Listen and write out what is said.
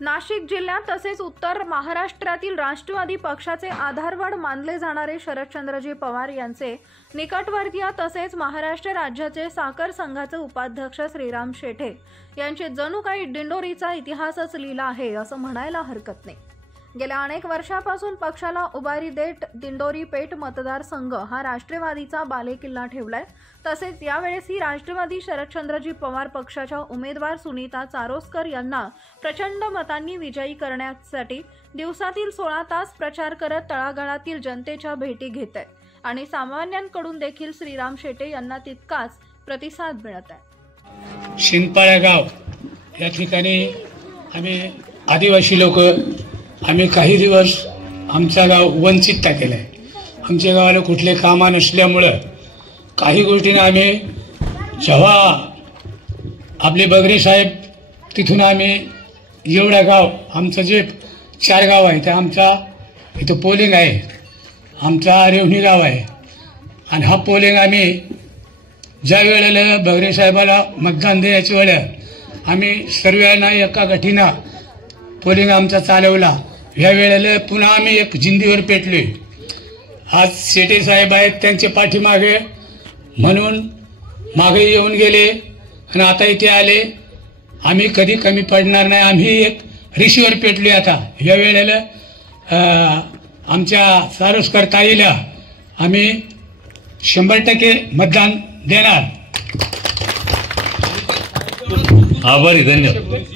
नाशिक जिल्ह्यात तसेच उत्तर महाराष्ट्रातील राष्ट्रवादी पक्षाचे आधारवड मानले जाणारे शरदचंद्रजी पवार यांचे निकटवर्तीय तसेच महाराष्ट्र राज्याचे साखर संघाचे उपाध्यक्ष श्रीराम शेटे यांचे जणू काही दिंडोरीचा इतिहासच लिहिला आहे असं म्हणायला हरकत नाही। गेल्या अनेक वर्षापासून पक्षाला उभारी देत दिंडोरी पेठ मतदारसंघ हा राष्ट्रवादीचा बालेकिल्ला ठेवलाय। तसेच यावेळेसही राष्ट्रवादी शरदचंद्रजी पवार पक्षाच्या उमेदवार सुनीता चारोस्कर यांना प्रचंड मतांनी विजयी करण्यासाठी दिवसातील 16 तास प्रचार करत तळागाळातील जनतेच्या भेटी घेत आहेत आणि सामान्यांकडून देखील श्रीराम शेटे यांना तितकाच प्रतिसाद मिळत आहे। शिंदपाडा गाव या ठिकाणी आम्ही आदिवासी लोक आम्ही काही दिवस आमचा गाव वंचित केलाय। आमच्या गावाला कुठले कामा नसल्यामुळं काही गोष्टींना आम्ही जेव्हा आपले बगरे साहेब तिथून आम्ही एवढा गाव आमचं जे 4 गाव आहे ते आमचा इथं पोलिंग आहे, आमचा रेवणी गाव आहे आणि हा पोलिंग आम्ही ज्या वेळेला बगरे साहेबाला मतदान द्यायची वेळ आम्ही सर्वांना एका गठीनं पोलिंग आमचा चालवला। या वेळेला पुन्हा आम्ही एक जिंदीवर पेटलोय। आज शेटे साहेब आहेत त्यांच्या पाठीमागे म्हणून मागे येऊन गेले आणि आता इथे आले। आम्ही कधी कमी पडणार नाही, आम्ही एक ऋषीवर पेटलोय। आता या वेळेला आमच्या चारोस्कर ताईला आम्ही 100% मतदान देणार। आभारी, धन्यवाद।